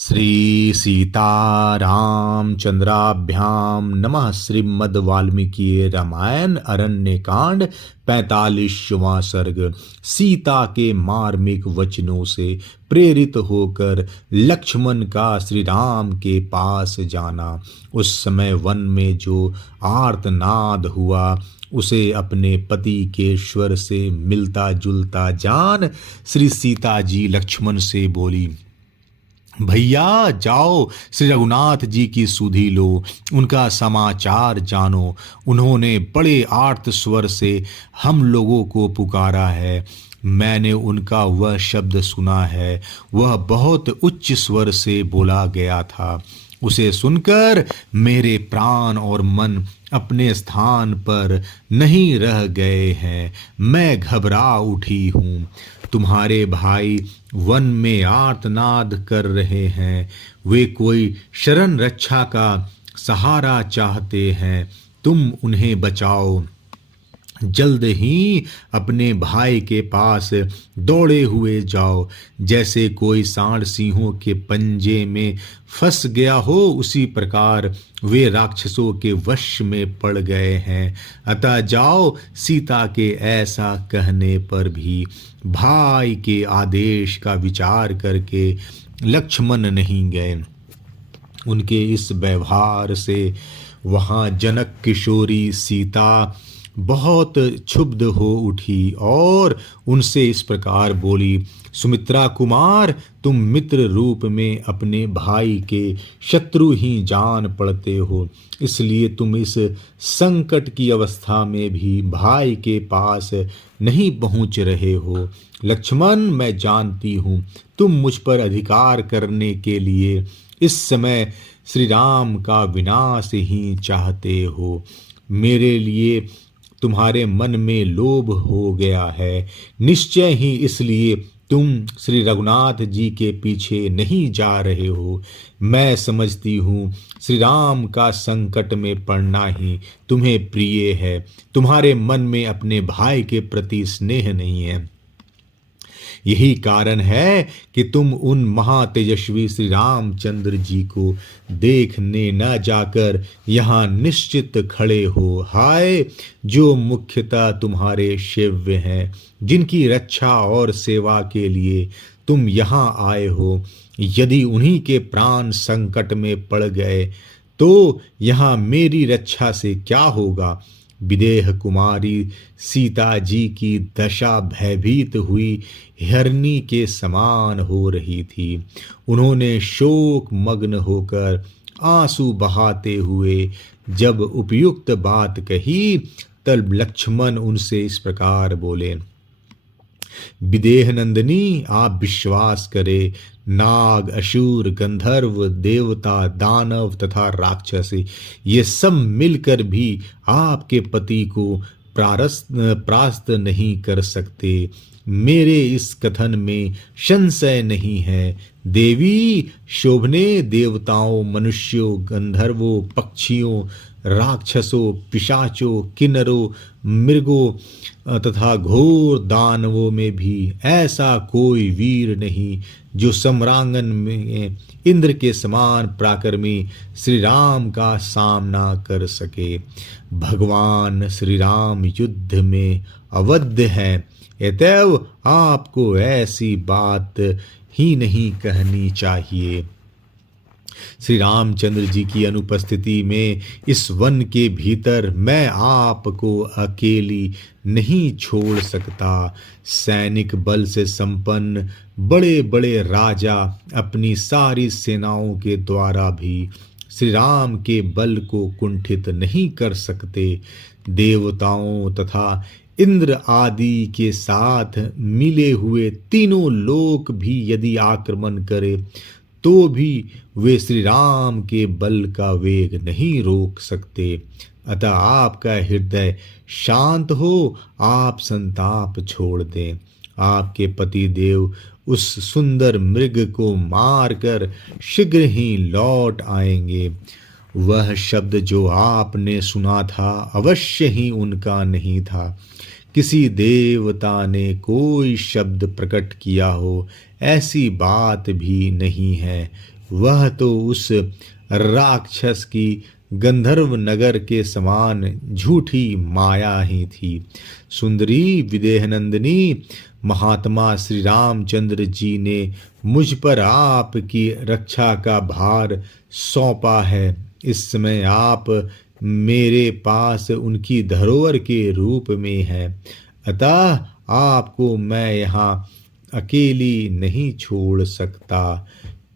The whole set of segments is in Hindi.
श्री सीतारामचंद्राभ्याम नमः। श्रीमद् वाल्मीकि रामायण अरण्य कांड 45वां सर्ग। सीता के मार्मिक वचनों से प्रेरित होकर लक्ष्मण का श्री राम के पास जाना। उस समय वन में जो आर्तनाद हुआ उसे अपने पति के स्वर से मिलता जुलता जान श्री सीता जी लक्ष्मण से बोली, भैया जाओ श्री रघुनाथ जी की सुधि लो, उनका समाचार जानो। उन्होंने बड़े आर्त स्वर से हम लोगों को पुकारा है। मैंने उनका वह शब्द सुना है, वह बहुत उच्च स्वर से बोला गया था। उसे सुनकर मेरे प्राण और मन अपने स्थान पर नहीं रह गए हैं। मैं घबरा उठी हूँ। तुम्हारे भाई वन में आर्तनाद कर रहे हैं। वे कोई शरण रक्षा का सहारा चाहते हैं। तुम उन्हें बचाओ। जल्द ही अपने भाई के पास दौड़े हुए जाओ। जैसे कोई सांड सिंहों के पंजे में फंस गया हो, उसी प्रकार वे राक्षसों के वश में पड़ गए हैं। अतः जाओ। सीता के ऐसा कहने पर भी भाई के आदेश का विचार करके लक्ष्मण नहीं गए। उनके इस व्यवहार से वहां जनक किशोरी सीता बहुत क्षुब्ध हो उठी और उनसे इस प्रकार बोली, सुमित्रा कुमार, तुम मित्र रूप में अपने भाई के शत्रु ही जान पड़ते हो, इसलिए तुम इस संकट की अवस्था में भी भाई के पास नहीं पहुंच रहे हो। लक्ष्मण, मैं जानती हूँ तुम मुझ पर अधिकार करने के लिए इस समय श्री राम का विनाश ही चाहते हो। मेरे लिए तुम्हारे मन में लोभ हो गया है। निश्चय ही इसलिए तुम श्री रघुनाथ जी के पीछे नहीं जा रहे हो। मैं समझती हूँ श्री राम का संकट में पड़ना ही तुम्हें प्रिय है। तुम्हारे मन में अपने भाई के प्रति स्नेह नहीं है। यही कारण है कि तुम उन महातेजस्वी श्री रामचंद्र जी को देखने न जाकर यहाँ निश्चित खड़े हो। हाय, जो मुख्यतः तुम्हारे सेव्य हैं, जिनकी रक्षा और सेवा के लिए तुम यहाँ आए हो, यदि उन्हीं के प्राण संकट में पड़ गए तो यहाँ मेरी रक्षा से क्या होगा। विदेह कुमारी सीता जी की दशा भयभीत हुई हिरनी के समान हो रही थी। उन्होंने शोक मग्न होकर आंसू बहाते हुए जब उपयुक्त बात कही, तब लक्ष्मण उनसे इस प्रकार बोले, विदेह नंदिनी, आप विश्वास करें, नाग, असुर, गंधर्व, देवता, दानव तथा राक्षस ये सब मिलकर भी आपके पति को परास्त नहीं कर सकते। मेरे इस कथन में संशय नहीं है। देवी शोभने, देवताओं, मनुष्यों, गंधर्वों, पक्षियों, राक्षसों, पिशाचों, किन्नरों, मृगों तथा घोर दानवों में भी ऐसा कोई वीर नहीं जो सम्रांगन में इंद्र के समान पराक्रमी श्री राम का सामना कर सके। भगवान श्री राम युद्ध में अवध्य हैं। अतएव आपको ऐसी बात ही नहीं कहनी चाहिए। श्री रामचंद्र जी की अनुपस्थिति में इस वन के भीतर मैं आपको अकेली नहीं छोड़ सकता। सैनिक बल से संपन्न बड़े बड़े राजा अपनी सारी सेनाओं के द्वारा भी श्री राम के बल को कुंठित नहीं कर सकते। देवताओं तथा इंद्र आदि के साथ मिले हुए तीनों लोक भी यदि आक्रमण करे तो भी वे श्री राम के बल का वेग नहीं रोक सकते। अतः आपका हृदय शांत हो, आप संताप छोड़ दें। आपके पति देव उस सुंदर मृग को मारकर शीघ्र ही लौट आएंगे। वह शब्द जो आपने सुना था अवश्य ही उनका नहीं था। किसी देवता ने कोई शब्द प्रकट किया हो, ऐसी बात भी नहीं है। वह तो उस राक्षस की गंधर्व नगर के समान झूठी माया ही थी। सुंदरी विदेहनंदिनी, महात्मा श्री रामचंद्र जी ने मुझ पर आपकी रक्षा का भार सौंपा है। इस समय आप मेरे पास उनकी धरोहर के रूप में हैं, अतः आपको मैं यहाँ अकेली नहीं छोड़ सकता।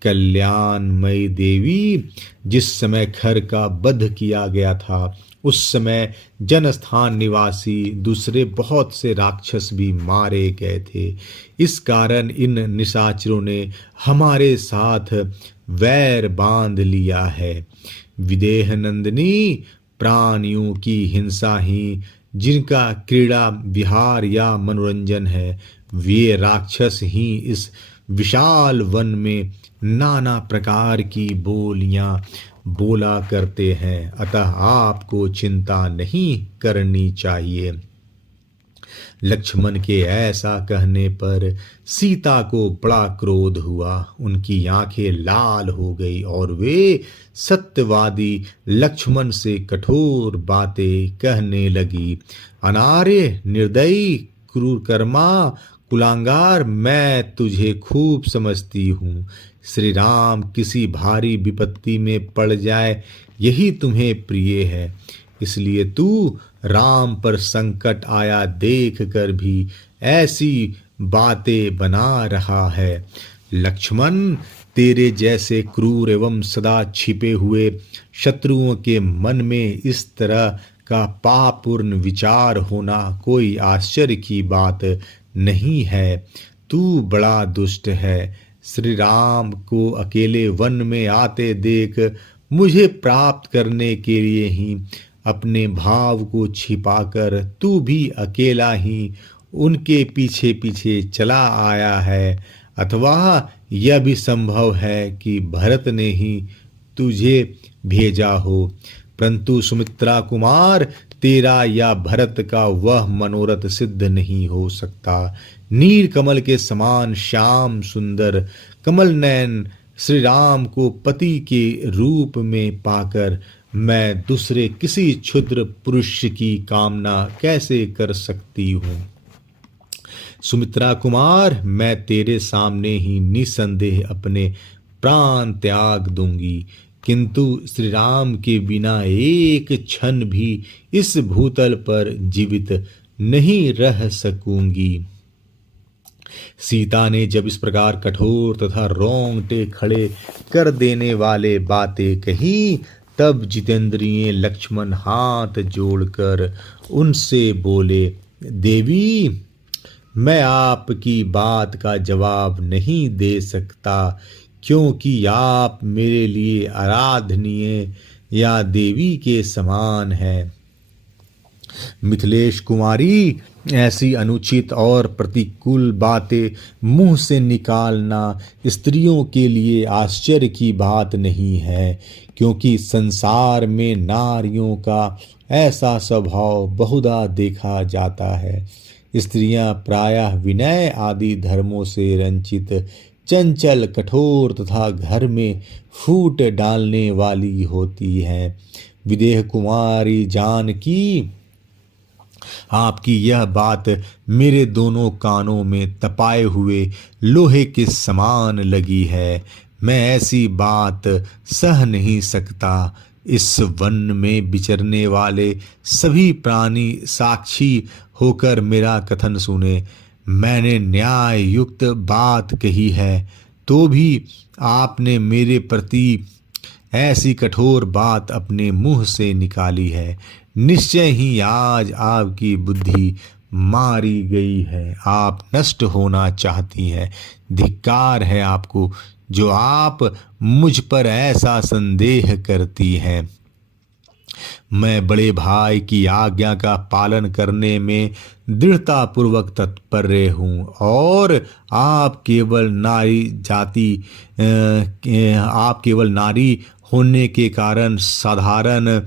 कल्याणमयी देवी, जिस समय खर का वध किया गया था उस समय जनस्थान निवासी दूसरे बहुत से राक्षस भी मारे गए थे। इस कारण इन निशाचरों ने हमारे साथ वैर बांध लिया है। विदेह नंदिनी, प्राणियों की हिंसा ही जिनका क्रीड़ा विहार या मनोरंजन है, वे राक्षस ही इस विशाल वन में नाना प्रकार की बोलियां बोला करते हैं, अतः आपको चिंता नहीं करनी चाहिए। लक्ष्मण के ऐसा कहने पर सीता को बड़ा क्रोध हुआ। उनकी आंखें लाल हो गई और वे सत्यवादी लक्ष्मण से कठोर बातें कहने लगी। अनार्य, निर्दयी, क्रूरकर्मा, कुलांगार, मैं तुझे खूब समझती हूँ। श्री राम किसी भारी विपत्ति में पड़ जाए यही तुम्हें प्रिय है, इसलिए तू राम पर संकट आया देख कर भी ऐसी बातें बना रहा है। लक्ष्मण, तेरे जैसे क्रूर एवं सदा छिपे हुए शत्रुओं के मन में इस तरह का पापपूर्ण विचार होना कोई आश्चर्य की बात नहीं है। तू बड़ा दुष्ट है। श्री राम को अकेले वन में आते देख मुझे प्राप्त करने के लिए ही अपने भाव को छिपाकर तू भी अकेला ही उनके पीछे पीछे चला आया है, अथवा यह भी संभव है कि भरत ने ही तुझे भेजा हो। परंतु सुमित्रा कुमार, तेरा या भरत का वह मनोरथ सिद्ध नहीं हो सकता। नील कमल के समान श्याम सुंदर कमल नयन श्री राम को पति के रूप में पाकर मैं दूसरे किसी क्षुद्र पुरुष की कामना कैसे कर सकती हूँ। सुमित्रा कुमार, मैं तेरे सामने ही निसंदेह अपने प्राण त्याग दूंगी, किंतु श्री राम के बिना एक क्षण भी इस भूतल पर जीवित नहीं रह सकूंगी। सीता ने जब इस प्रकार कठोर तथा रोंगटे खड़े कर देने वाले बातें कही, तब जितेंद्रिय लक्ष्मण हाथ जोड़कर उनसे बोले, देवी, मैं आपकी बात का जवाब नहीं दे सकता, क्योंकि आप मेरे लिए आराधनीय या देवी के समान है। मिथिलेश कुमारी, ऐसी अनुचित और प्रतिकूल बातें मुंह से निकालना स्त्रियों के लिए आश्चर्य की बात नहीं है, क्योंकि संसार में नारियों का ऐसा स्वभाव बहुधा देखा जाता है। स्त्रियां प्रायः विनय आदि धर्मों से रंचित, चंचल, कठोर तथा घर में फूट डालने वाली होती हैं। विदेह कुमारी जानकी, आपकी यह बात मेरे दोनों कानों में तपाए हुए लोहे के समान लगी है। मैं ऐसी बात सह नहीं सकता। इस वन में विचरने वाले सभी प्राणी साक्षी होकर मेरा कथन सुने। मैंने न्याय युक्त बात कही है, तो भी आपने मेरे प्रति ऐसी कठोर बात अपने मुंह से निकाली है। निश्चय ही आज आपकी बुद्धि मारी गई है। आप नष्ट होना चाहती हैं। धिक्कार है आपको जो आप मुझ पर ऐसा संदेह करती हैं। मैं बड़े भाई की आज्ञा का पालन करने में दृढ़ता पूर्वक तत्पर हूँ, और आप केवल नारी होने के कारण साधारण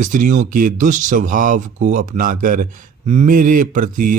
स्त्रियों के दुष्ट स्वभाव को अपनाकर मेरे प्रति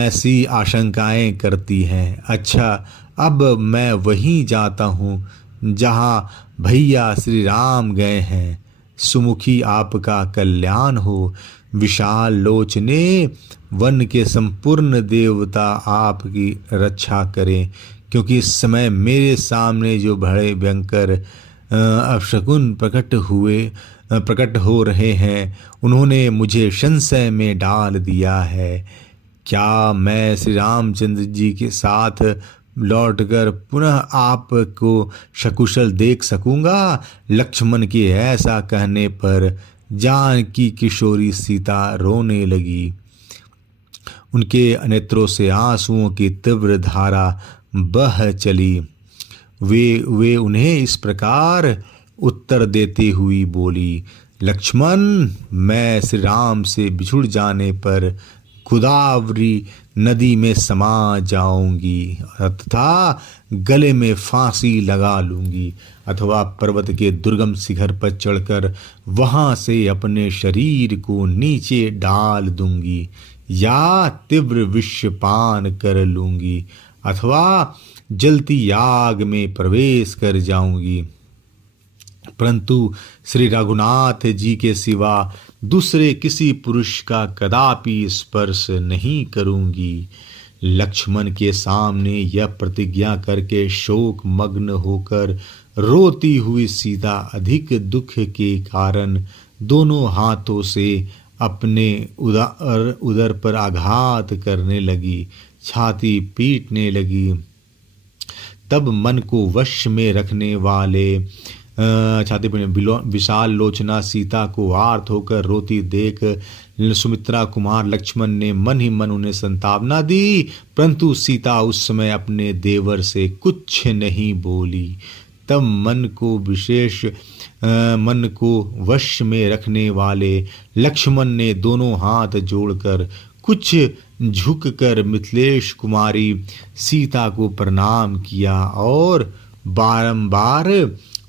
ऐसी आशंकाएं करती हैं। अच्छा, अब मैं वहीं जाता हूँ जहाँ भैया श्री राम गए हैं। सुमुखी आपका कल्याण हो। विशाल लोचने वन के संपूर्ण देवता आपकी रक्षा करें, क्योंकि इस समय मेरे सामने जो बड़े भयंकर अपशकुन प्रकट हो रहे हैं, उन्होंने मुझे संशय में डाल दिया है। क्या मैं श्री रामचंद्र जी के साथ लौटकर पुनः आपको सकुशल देख सकूंगा? लक्ष्मण के ऐसा कहने पर जानकी किशोरी सीता रोने लगी। उनके नेत्रों से आंसुओं की तीव्र धारा बह चली। वे उन्हें इस प्रकार उत्तर देते हुई बोली, लक्ष्मण, मैं श्री राम से बिछुड़ जाने पर गोदावरी नदी में समा जाऊंगी तथा गले में फांसी लगा लूंगी, अथवा पर्वत के दुर्गम शिखर पर चढ़कर वहां से अपने शरीर को नीचे डाल दूंगी, या तीव्र विषपान कर लूंगी, अथवा जलती आग में प्रवेश कर जाऊंगी, परंतु श्री रघुनाथ जी के सिवा दूसरे किसी पुरुष का कदापि स्पर्श नहीं करूंगी। लक्ष्मण के सामने यह प्रतिज्ञा करके शोक मग्न होकर रोती हुई सीता अधिक दुख के कारण दोनों हाथों से अपने उदर पर आघात करने लगी, छाती पीटने लगी। तब मन को वश में रखने वाले छाती पर विशाल लोचना सीता को आर्त होकर रोती देख सुमित्रा कुमार लक्ष्मण ने मन ही मन उन्हें संतावना दी, परंतु सीता उस समय अपने देवर से कुछ नहीं बोली। तब मन को वश में रखने वाले लक्ष्मण ने दोनों हाथ जोड़कर कुछ झुककर मिथिलेश कुमारी सीता को प्रणाम किया और बारंबार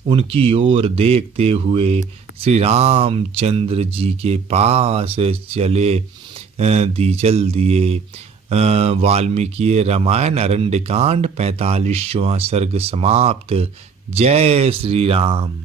उनकी ओर देखते हुए श्री रामचंद्र जी के पास चल दिए। वाल्मीकि रामायण अरण्यकांड 45वां सर्ग समाप्त। जय श्री राम।